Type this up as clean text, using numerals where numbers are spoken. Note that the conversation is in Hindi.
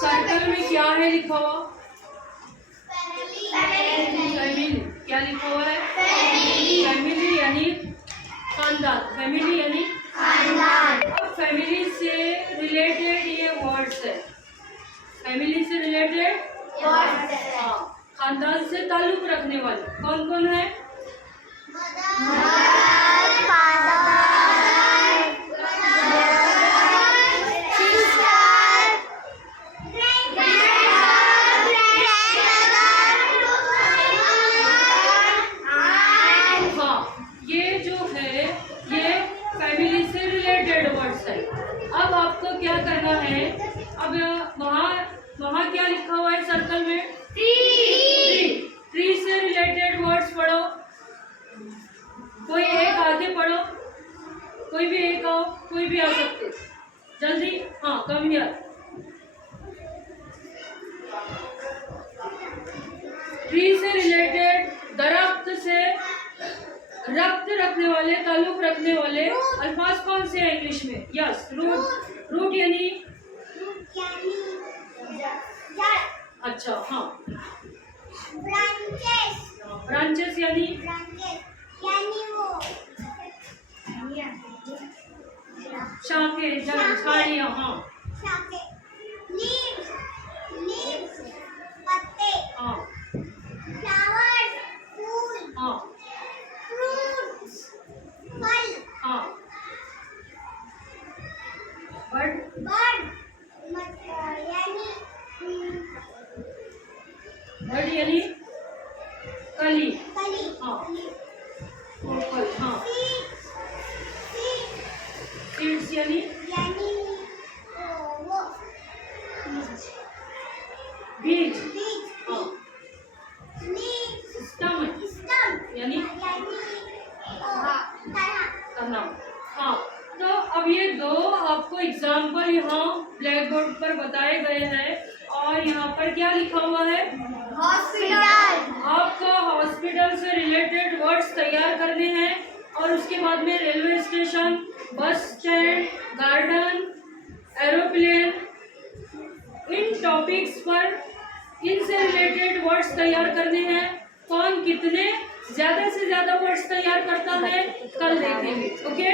सर्कल में क्या है लिखा हुआ? फैमिली। क्या लिखा हुआ है? फैमिली यानी खानदान। फैमिली यानी खानदान। अब फैमिली से रिलेटेड ये वर्ड्स है। फैमिली से रिलेटेड हाँ, खानदान से ताल्लुक रखने वाले कौन कौन है? अब आपको क्या करना है? अब वहाँ क्या लिखा हुआ है सर्कल में? ट्री से रिलेटेड वर्ड्स पढ़ो। कोई एक आगे पढ़ो, कोई भी एक आओ, कोई भी आ सकते जल्दी। हाँ, कम हियर। ट्री से रिलेटेड दरख्त से रब्त रखने वाले, ताल्लुक रखने वाले अल्फाज कौन से हैं इंग्लिश में? Yes, root. रूट यानी अच्छा, हाँ। ब्रांचेस यानी शाखें, झाड़ियाँ। हाँ, पत्ते, हाँ, फ्लावर्स, फूल, हाँ, फ्रूट्स, फल, हाँ। बर्ड यानी कली। हाँ, फल। हाँ, सीड्स यानी बीज। हाँ, स्टम यानी तना। हाँ, तो अब ये दो आपको एग्जाम्पल यहाँ ब्लैक बोर्ड पर बताए गए हैं और यहाँ पर क्या लिखा हुआ है? हॉस्पिटल। आपको हॉस्पिटल से रिलेटेड वर्ड्स तैयार करने हैं और उसके बाद में railway station, bus stand, garden, aeroplane, इन टॉपिक्स पर इनसे रिलेटेड वर्ड्स तैयार करने हैं। कौन कितने ज्यादा से ज्यादा वर्ड्स तैयार करता है कल देखेंगे। ओके?